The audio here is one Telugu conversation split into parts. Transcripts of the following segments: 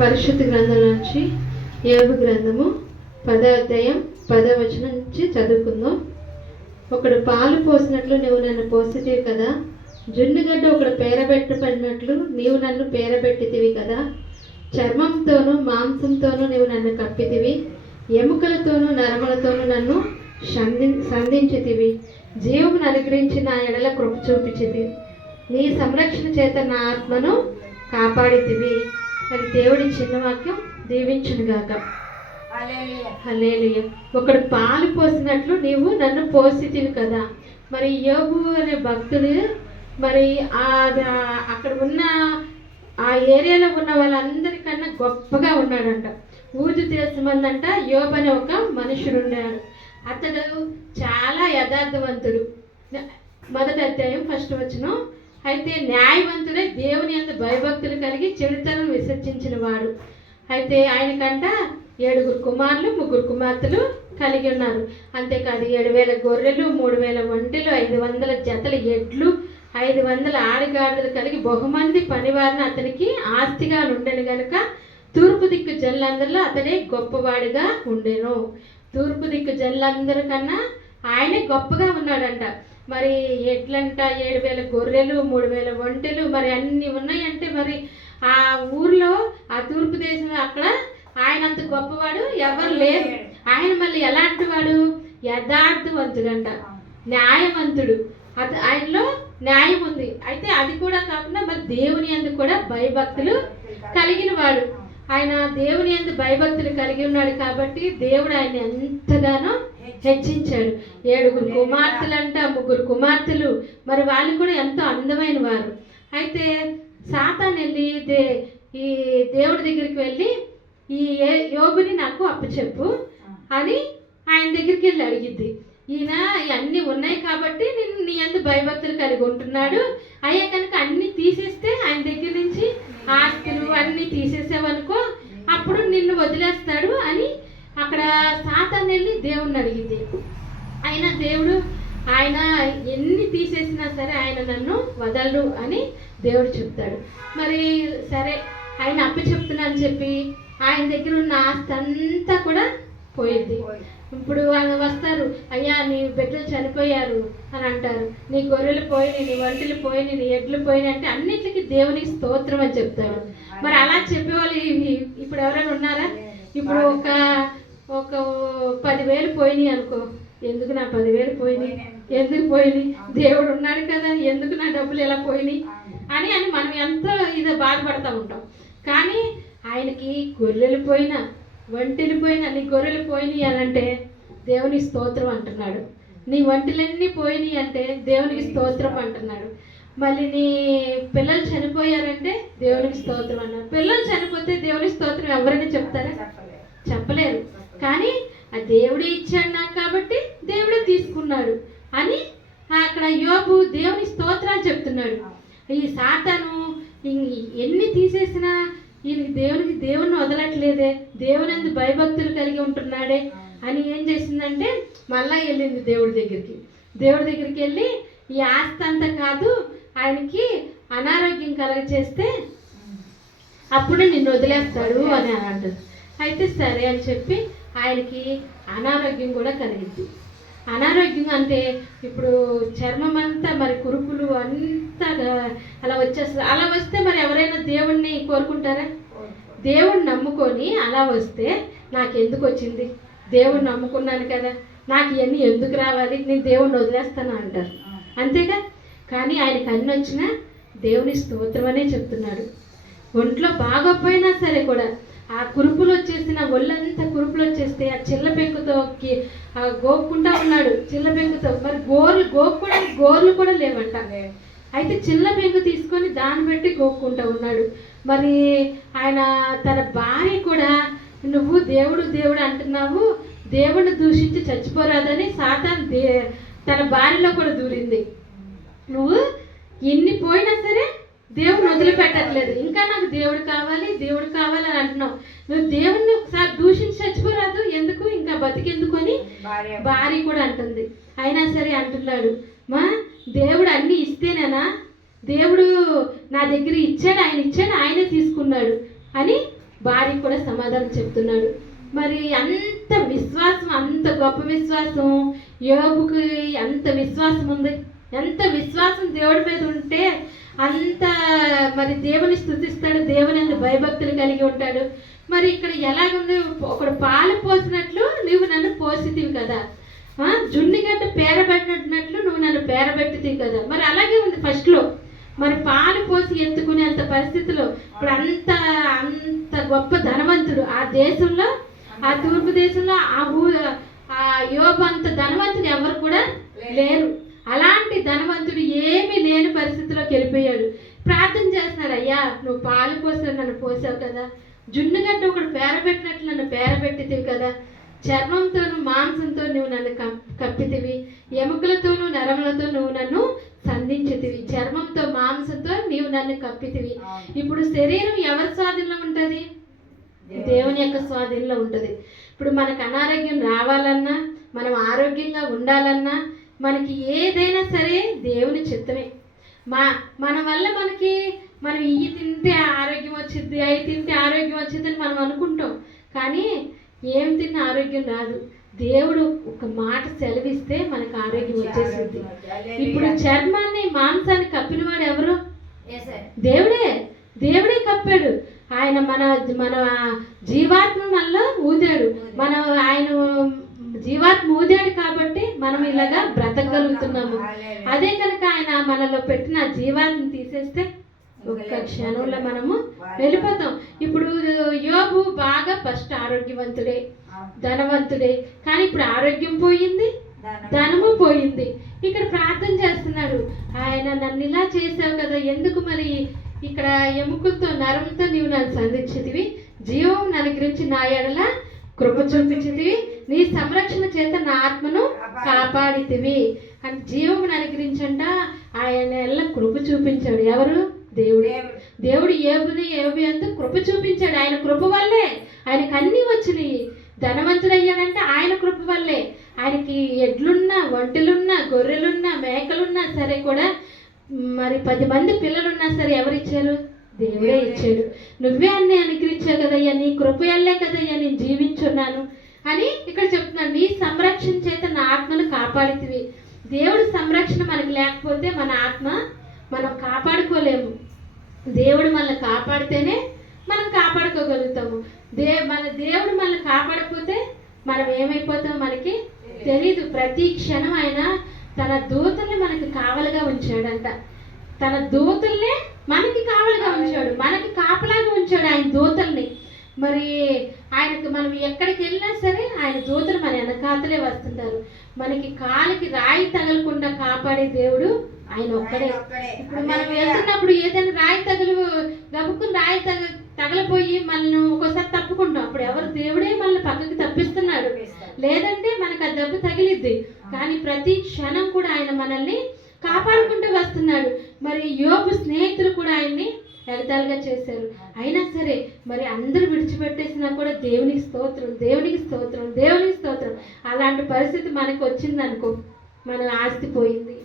పరిశుద్ధ గ్రంథం నుంచి యోబు గ్రంథము 10వ అధ్యాయం 10వ వచనం నుంచి చదువుకుందాం. ఒకడు పాలు పోసినట్లు నువ్వు నన్ను పోసితివి కదా, జున్నుగడ్డ ఒకడు పేరబెట్టబడినట్లు నీవు నన్ను పేరబెట్టితివి కదా. చర్మంతోనూ మాంసంతోనూ నీవు నన్ను కప్పితివి, ఎముకలతోనూ నరములతోనూ నన్ను సంధించితివి. జీవమును అనుగ్రహించి నా ఎడల కృప చూపించితివి, నీ సంరక్షణ చేత నా ఆత్మను కాపాడితివి. అది దేవుడి చిన్న వాక్యం, దీవించునుగాక. హల్లెలూయా. ఒకడు పాలు పోసినట్లు నీవు నన్ను పోసితివి కదా. మరి యోబు అనే భక్తుడు మరి అక్కడ ఉన్న ఆ ఏరియాలో ఉన్న వాళ్ళందరికన్నా గొప్పగా ఉన్నాడంట. ఊజు దేశమందంట యోబు అనే ఒక మనుషుడు ఉన్నాడు. అతడు చాలా యథార్థవంతుడు. మొదటి అధ్యాయం 1వ వచనం. అయితే న్యాయవంతుడే, దేవుని యందు భయభక్తులు కలిగి చెడుతనం విసర్జించిన వాడు. అయితే ఆయనకంట 7 కుమారులు 3 కుమార్తెలు కలిగి ఉన్నారు. అంతేకాదు 7,000 గొర్రెలు, 3,000 ఒంటెలు, 500 జతల ఎడ్లు, 500 ఆడగాడులు కలిగి బహుమంది పనివారిని అతనికి ఆస్తిగా ఉండేను గనుక తూర్పు దిక్కు జనులందరిలో అతడే గొప్పవాడిగా ఉండేను. తూర్పు దిక్కు జనులందరికన్నా ఆయనే గొప్పగా ఉన్నాడంట. మరి ఎడ్లంట 7,000 గొర్రెలు, 3,000 ఒంటెలు, మరి అన్నీ ఉన్నాయంటే మరి ఆ ఊర్లో ఆ తూర్పు దేశంలో అక్కడ ఆయన అంత గొప్పవాడు ఎవరు లేరు. ఆయన మళ్ళీ ఎలాంటి వాడు? యథార్థవంతుడంట, న్యాయవంతుడు. ఆయనలో న్యాయం ఉంది. అయితే అది కూడా కాకుండా మరి దేవుని యందు కూడా భయభక్తులు కలిగిన వాడు. ఆయన దేవుని యందు భయభక్తులు కలిగి ఉన్నాడు కాబట్టి దేవుడు ఆయన ఎంతగానో హెచ్చించాడు. 7 కుమార్తెలంట, 3 కుమార్తెలు, మరి వాళ్ళు కూడా ఎంతో అందమైన వారు. అయితే సాతాను వెళ్ళి ఈ దేవుడి దగ్గరికి వెళ్ళి ఈ యోబుని నాకు అప్పచెప్పు అని ఆయన దగ్గరికి వెళ్ళి అడిగిద్ది. ఈయన అన్నీ ఉన్నాయి కాబట్టి నేను నీ యందు భయభక్తులు కలిగి ఉంటున్నాడు. అయ్యా కనుక అన్నీ తీసేస్తే ఆయన దగ్గర నుంచి ఆస్తులు అన్నీ తీసేసావనుకో అప్పుడు నిన్ను వదిలేస్తాడు అని అక్కడ సాతాను వెళ్ళి దేవుణ్ణి అడిగింది. అయినా దేవుడు ఆయన ఎన్ని తీసేసినా సరే ఆయన నన్ను వదలడు అని దేవుడు చెప్తాడు. మరి సరే ఆయన అప్పచెప్తున్నాను చెప్పి ఆయన దగ్గర ఉన్న ఆస్తి అంతా కూడా పోయింది. ఇప్పుడు వాళ్ళు వస్తారు, అయ్యా నీ బిడ్డలు చనిపోయారు అని అంటారు, నీ గొర్రెలు పోయినాయి, నీ ఒంటెలు పోయినాయి, నీ ఎడ్లు పోయినాయి అంటే అన్నిటికీ దేవునికి స్తోత్రం అని చెప్తాడు. మరి అలా చెప్పేవాళ్ళు ఇప్పుడు ఎవరైనా ఉన్నారా? ఇప్పుడు ఒక 10,000 పోయినాయి అనుకో, ఎందుకు నా 10,000 పోయినాయి, ఎందుకు పోయినాయి, దేవుడు ఉన్నాడు కదా, ఎందుకు నా డబ్బులు ఎలా పోయినాయి అని మనం ఎంతో ఇదో బాధపడతా ఉంటాం. కానీ ఆయనకి గొర్రెలు పోయినా ఒంటెలు పోయినా, నీ గొర్రెలు పోయినాయి అని అంటే దేవునికి స్తోత్రం అంటున్నాడు. నీ ఒంటెలన్నీ పోయినాయి అంటే దేవునికి స్తోత్రం అంటున్నాడు. మళ్ళీ నీ పిల్లలు చనిపోయారంటే దేవునికి స్తోత్రం అన్నాడు. పిల్లలు చనిపోతే దేవునికి స్తోత్రం ఎవరైనా చెప్తారా? చెప్పలేరు. కానీ ఆ దేవుడే ఇచ్చాడు నాకు కాబట్టి దేవుడే తీసుకున్నాడు అని అక్కడ యోబు దేవుని స్తోత్రాలు చెప్తున్నాడు. ఈ సాతాను ఎన్ని తీసేసినా ఈయనకి దేవుని వదలట్లేదే, దేవుని భయభక్తులు కలిగి ఉంటున్నాడే అని ఏం చేసిందంటే మళ్ళా వెళ్ళింది దేవుడి దగ్గరికి వెళ్ళి ఈ ఆస్తి అంతా కాదు, ఆయనకి అనారోగ్యం కలగచేస్తే అప్పుడు నిన్ను వదిలేస్తాడు అని అంటుంది. అయితే సరే అని చెప్పి ఆయనకి అనారోగ్యం కూడా కలిగింది. అనారోగ్యం అంటే ఇప్పుడు చర్మం అంతా మరి కురుపులు అంతా అలా వచ్చేస్తుంది. అలా వస్తే మరి ఎవరైనా దేవుణ్ణి కోరుకుంటారా? దేవుణ్ణి నమ్ముకొని అలా వస్తే నాకెందుకు వచ్చింది, దేవుణ్ణి నమ్ముకున్నాను కదా, నాకు ఇవన్నీ ఎందుకు రావాలి, నేను దేవుణ్ణి వదిలేస్తాను అంటారు, అంతేగా. కానీ ఆయనకు అన్ని వచ్చినా దేవుని స్తోత్రం అనే చెప్తున్నాడు. ఒంట్లో బాగోపోయినా సరే కూడా ఆ కురుపులు వచ్చేసిన ఒళ్ళంతా కురుపులు వచ్చేస్తే ఆ చిల్ల పెంకుతో గోక్కుంటా ఉన్నాడు. చిల్ల పెంకుతో మరి గోక్కోవడానికి గోర్లు కూడా లేవంట. అయితే చిల్ల పెంకు తీసుకొని దాన్ని పెట్టి గోక్కుంటా ఉన్నాడు. మరి ఆయన తన భార్య కూడా నువ్వు దేవుడు అంటున్నావు, దేవుడిని దూషించి చచ్చిపోరాదని సాతాను తన భార్యలో కూడా దూరింది. నువ్వు ఎన్ని పోయినా సరే దేవుడిని వదిలిపెట్టట్లేదు, ఇంకా నాకు దేవుడు కావాలి అని అంటున్నావు. నువ్వు దేవుడిని ఒకసారి దూషించి చచ్చిపోరాదు, ఎందుకు ఇంకా బతికెందుకు అని భార్య కూడా అంటుంది. అయినా సరే అంటున్నాడు, మా దేవుడు అన్నీ ఇస్తేనేనా, దేవుడు నా దగ్గర ఇచ్చాడు, ఆయనే తీసుకున్నాడు అని భార్య కూడా సమాధానం చెప్తున్నాడు. మరి అంత విశ్వాసం, అంత గొప్ప విశ్వాసం యోబుకి అంత విశ్వాసం ఉంది. ఎంత విశ్వాసం దేవుడి మీద ఉంటే అంత మరి దేవుని స్తుతిస్తాడు, దేవుని అంత భయభక్తులు కలిగి ఉంటాడు. మరి ఇక్కడ ఎలాగుంది, ఒకడు పాలు పోసినట్లు నువ్వు నన్ను పోసితివి కదా, జున్నిగడ్డ పేరబెట్టినట్లు నువ్వు నన్ను పేరబెట్టితివి కదా. మరి అలాగే ఉంది ఫస్ట్లో. మరి పాలు పోసి ఎత్తుకునే అంత పరిస్థితిలో ఇప్పుడు అంత అంత గొప్ప ధనవంతుడు ఆ దేశంలో, ఆ తూర్పు దేశంలో ఆ యోబు అంత ధనవంతుడు ఎవరు కూడా లేరు. అలాంటి ధనవంతుడు ఏమీ లేని పరిస్థితిలోకి వెళ్ళిపోయాడు. ప్రార్థన చేస్తున్నాడు, అయ్యా నువ్వు పాలు పోసి నన్ను పోసావు కదా, జున్నుగడ్డ ఒకడు పేరబెట్టినట్లు నన్ను పేరబెట్టితివి కదా, చర్మంతోను మాంసంతో నువ్వు నన్ను కప్పితివి, ఎముకలతోనూ నరములతో నువ్వు నన్ను సంధించితివి, చర్మంతో మాంసంతో నీవు నన్ను కప్పితివి. ఇప్పుడు శరీరం ఎవరి స్వాధీనంలో ఉంటుంది? దేవుని యొక్క స్వాధీనంలో ఉంటుంది. ఇప్పుడు మనకు అనారోగ్యం రావాలన్నా, మనం ఆరోగ్యంగా ఉండాలన్నా, మనకి ఏదైనా సరే దేవుని చిత్తమే. మన వల్ల మనం ఇవి తింటే ఆరోగ్యం వచ్చింది, అవి తింటే ఆరోగ్యం వచ్చింది అని మనం అనుకుంటాం. కానీ ఏం తిన్న ఆరోగ్యం రాదు. దేవుడు ఒక మాట సెలవిస్తే మనకు ఆరోగ్యం వచ్చేసింది. ఇప్పుడు చర్మాన్ని మాంసాన్ని కప్పినవాడు ఎవరు? దేవుడే కప్పాడు. ఆయన మన జీవాత్మ మనలో ఊదాడు. ఆయన జీవాత్మ ఊదాడు కాబట్టి మనం ఇలాగా బ్రతకగలుగుతున్నాము. అదే కనుక ఆయన మనలో పెట్టిన జీవాత్మ తీసేస్తే ఒక్క క్షణంలో మనము వెళ్ళిపోతాం. ఇప్పుడు యోబు బాగా ఫస్ట్ ఆరోగ్యవంతుడే, ధనవంతుడే, కానీ ఇప్పుడు ఆరోగ్యం పోయింది, ధనము పోయింది. ఇక్కడ ప్రార్థన చేస్తున్నాడు, ఆయన నన్ను ఇలా చేసావు కదా, ఎందుకు మరి ఇక్కడ ఎముకలతో నరంతో నీవు నన్ను సంధించితివి, జీవం నన్ను గురించి నా ఎడల కృప చూపించితివి, నీ సంరక్షణ చేత నా ఆత్మను కాపాడితివి అని జీవమును అనుగ్రహించంట. ఆయన ఎల్ల కృప చూపించాడు. ఎవరు? దేవుడు యోబు అంతా కృప చూపించాడు. ఆయన కృప వల్లే ఆయనకు అన్నీ వచ్చినాయి. ధనవంతుడయ్యాడంటే ఆయన కృప వల్లే. ఆయనకి ఎడ్లున్నా, ఒంటెలున్నా, గొర్రెలున్నా, మేకలున్నా సరే కూడా, మరి 10 మంది పిల్లలున్నా సరే ఎవరిచ్చారు? దేవుడే ఇచ్చాడు. నువ్వే అన్నీ అనుగ్రహించావు కదయ్యా, నీ కృప వల్లే కదయ్యా నేను జీవించున్నాను అని ఇక్కడ చెప్తున్నాను. నీ సంరక్షణ చేత నా ఆత్మను కాపాడితివి. దేవుడి సంరక్షణ మనకి లేకపోతే మన ఆత్మ మనం కాపాడుకోలేము. దేవుడు మనల్ని కాపాడితేనే మనం కాపాడుకోగలుగుతాము. మన దేవుడు మనల్ని కాపాడకపోతే మనం ఏమైపోతామో మనకి తెలీదు. ప్రతి క్షణం ఆయన తన దూతల్ని మనకి కావలిగా ఉంచాడంట. తన దూతల్నే మనకి కావలిగా ఉంచాడు, మనకి కాపలాగా ఉంచాడు ఆయన దూతల్ని. మరి ఆయనకు మనం ఎక్కడికి వెళ్ళినా సరే ఆయన దూతలు మన వెనకాతలే వస్తుంటారు. మనకి కాలికి రాయి తగలకుండా కాపాడే దేవుడు ఆయన ఒక్కడే. ఇప్పుడు మనం వెళ్తున్నప్పుడు ఏదైనా రాయి గబుక్కుని రాయి తగలపోయి మనల్ని ఒక్కోసారి తప్పుకుంటాం. అప్పుడు ఎవరు? దేవుడే మనల్ని పక్కకి తప్పిస్తున్నాడు. లేదంటే మనకు ఆ దెబ్బ తగిలిద్ది. కానీ ప్రతి క్షణం కూడా ఆయన మనల్ని కాపాడుకుంటూ వస్తున్నాడు. మరి యోబు స్నేహితులు కూడా ఆయన్ని ఎగతాళిగా చేశారు. అయినా సరే మరి అందరూ విడిచిపెట్టేసినా కూడా దేవునికి స్తోత్రం, దేవునికి స్తోత్రం, దేవునికి స్తోత్రం. అలాంటి పరిస్థితి మనకు వచ్చిందనుకో, మన ఆస్తి పోయింది,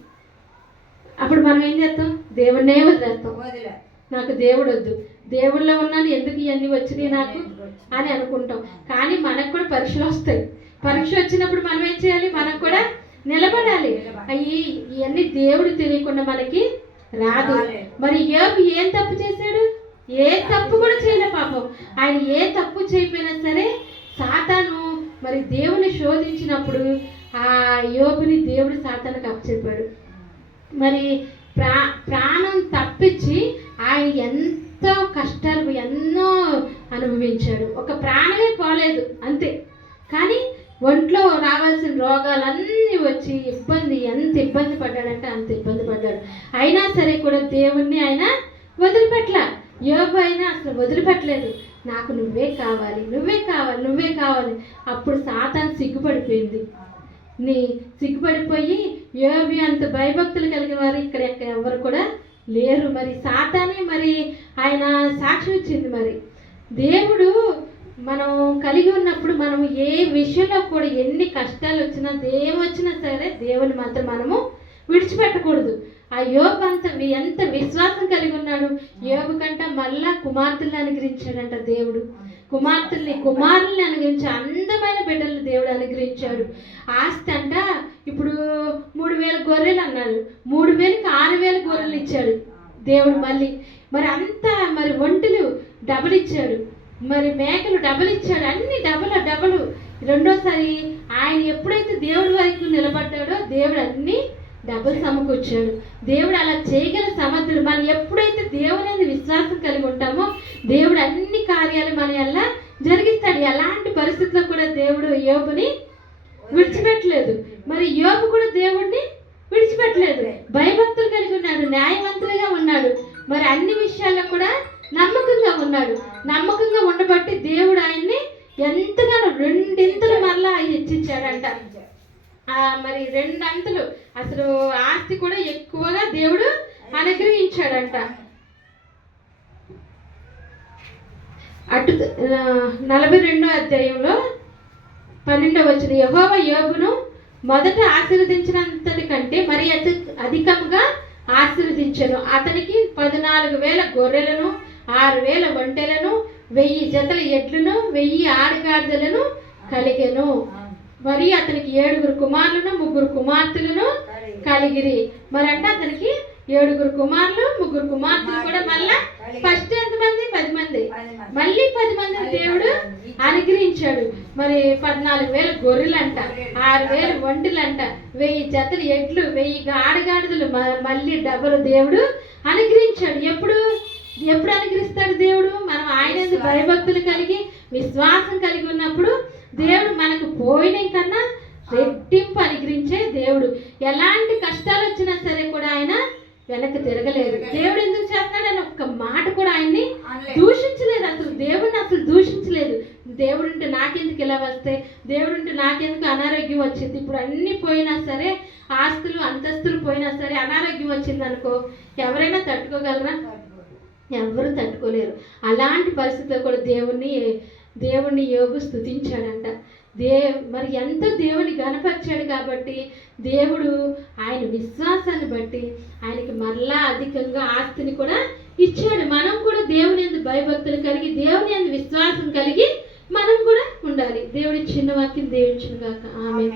అప్పుడు మనం ఏం చేస్తాం? దేవుడినే వదిలేస్తాం. నాకు దేవుడు వద్దు, దేవుళ్ళో ఉన్నాను, ఎందుకు ఇవన్నీ వచ్చినాయి నాకు అని అనుకుంటాం. కానీ మనకు కూడా పరీక్షలు వస్తాయి. పరీక్ష వచ్చినప్పుడు మనం ఏం చేయాలి? మనం కూడా నిలబడాలి. ఇవన్నీ దేవుడు తెలియకుండా మనకి రాదు. మరి యోబు ఏం తప్పు చేశాడు? ఏ తప్పు కూడా చేయలే పాపం. ఆయన ఏ తప్పు చేయకపోయినా సరే సాతాను మరి దేవుని శోధించినప్పుడు ఆ యోబుని దేవుడు సాతానుకు అప్పచెప్పాడు. మరి ప్రాణం తప్పించి ఆయన ఎంతో కష్టాలు ఎన్నో అనుభవించాడు. ఒక ప్రాణమే పోలేదు అంతే. కానీ ఒంట్లో రావాల్సిన రోగాలన్నీ వచ్చి ఎంత ఇబ్బంది పడ్డాడంటే అంత ఇబ్బంది పడ్డాడు. అయినా సరే కూడా దేవుణ్ణి ఆయన వదిలిపెట్టలే. యోబు అయినా అసలు వదిలిపెట్టలేదు. నాకు నువ్వే కావాలి, నువ్వే కావాలి, నువ్వే కావాలి. అప్పుడు సాతాను సిగ్గుపడిపోయింది. సిగ్గుపడిపోయి యోబు అంత భయభక్తులు కలిగిన వారు ఇక్కడ ఎవరు కూడా లేరు. మరి సాతానే మరి ఆయన సాక్ష్యం ఇచ్చింది. మరి దేవుడు మనం కలిగి ఉన్నప్పుడు మనం ఏ విషయంలో కూడా ఎన్ని కష్టాలు వచ్చినా, ఏమొచ్చినా సరే దేవుని మాత్రం మనము విడిచిపెట్టకూడదు. ఆ యోబు ఎంత విశ్వాసం కలిగి ఉన్నాడు. యోబు కంట మళ్ళా కుమార్తెల్ని అనుగ్రహించాడంట దేవుడు. కుమారుల్ని అనుగ్రహించి అందమైన బిడ్డలను దేవుడు అనుగ్రహించాడు. ఆస్తి అంట ఇప్పుడు 3000 గొర్రెలు అన్నాడు, 3000కి 6000 గొర్రెలు ఇచ్చాడు దేవుడు. మరి అంతా మరి ఒంటెలు డబుల్ ఇచ్చాడు, మరి మేకలు డబుల్ ఇచ్చాడు, అన్ని డబుల్. రెండోసారి ఆయన ఎప్పుడైతే దేవుడి వైపు నిలబడ్డాడో దేవుడు అన్ని డబుల్ సమకూర్చాడు. దేవుడు అలా చేయగల సమర్థుడు. మనం ఎప్పుడైతే దేవుని విశ్వాసం కలిగి ఉంటామో దేవుడు అన్ని కార్యాలు మన ఎలా జరిగిస్తాడు. ఎలాంటి పరిస్థితుల్లో కూడా దేవుడు యోబుని విడిచిపెట్టలేదు. మరి యోబు కూడా దేవుడిని విడిచిపెట్టలేదు. భయభక్తులు కలిగి ఉన్నాడు, న్యాయవంతులుగా ఉన్నాడు, మరి అన్ని విషయాల్లో కూడా నమ్మకంగా ఉన్నాడు. నమ్మకంగా ఉండబట్టి దేవుడు ఆయన్ని ఎంతగానో 2 ఇంతలు మరలా హెచ్చించాడంట. మరి 2 అంతలు అసలు ఆస్తి కూడా ఎక్కువగా దేవుడు అనుగ్రహించాడంట. అటు 42వ అధ్యాయంలో 12వ వచనం, యెహోవా యోబును మొదట ఆశీర్వదించినంతటి కంటే మరి అధికంగా ఆశీర్వదించెను. అతనికి 14,000 గొర్రెలను, 6,000 ఒంటెలను, 1000 జతల ఎడ్లను, 1000 ఆడగాడిదలను కలిగెను. మరి అతనికి 7 కుమారులను, 3 కుమార్తెలను కలిగిరి. మరి అంటే అతనికి 7 కుమారులు, 3 కుమార్తెలు కూడా మళ్ళా ఫస్ట్ ఎంతమంది? 10 మంది. మళ్ళీ 10 మందిని దేవుడు అనుగ్రహించాడు. మరి 14,000 గొర్రెలంట, 6,000 ఒంటెలంట, 1000 జతల ఎడ్లు, 1000 ఆడగాడిదలు, మళ్ళీ డబుల్ దేవుడు అనుగ్రహించాడు. ఎప్పుడు అనుగ్రహిస్తాడు దేవుడు? మనం ఆయన భయభక్తులు కలిగి విశ్వాసం కలిగి ఉన్నప్పుడు దేవుడు మనకు పోయిన కన్నా రెట్టింపు అనుగ్రహించే దేవుడు. ఎలాంటి కష్టాలు వచ్చినా సరే కూడా ఆయన వెనక్కి తిరగలేదు. దేవుడు ఎందుకు చేస్తున్నాడని ఒక్క మాట కూడా ఆయన్ని దూషించలేదు. దేవుడిని దూషించలేదు. దేవుడుంటే నాకెందుకు ఇలా వస్తే, దేవుడుంటే నాకెందుకు అనారోగ్యం వచ్చింది. ఇప్పుడు అన్ని పోయినా సరే, ఆస్తులు అంతస్తులు పోయినా సరే, అనారోగ్యం వచ్చింది అనుకో, ఎవరైనా తట్టుకోగలరా? ఎవరు తట్టుకోలేరు. అలాంటి పరిస్థితుల్లో కూడా దేవుణ్ణి యోబు స్తుతించాడంట. మరి ఎంతో దేవుని గణపరిచాడు కాబట్టి దేవుడు ఆయన విశ్వాసాన్ని బట్టి ఆయనకి మరలా అధికంగా ఆస్తిని కూడా ఇచ్చాడు. మనం కూడా దేవుని యందు భయభక్తులు కలిగి, దేవుని యందు విశ్వాసం కలిగి మనం కూడా ఉండాలి. దేవుడి చిన్న వాక్యం దీవించును గాక. ఆమేన్.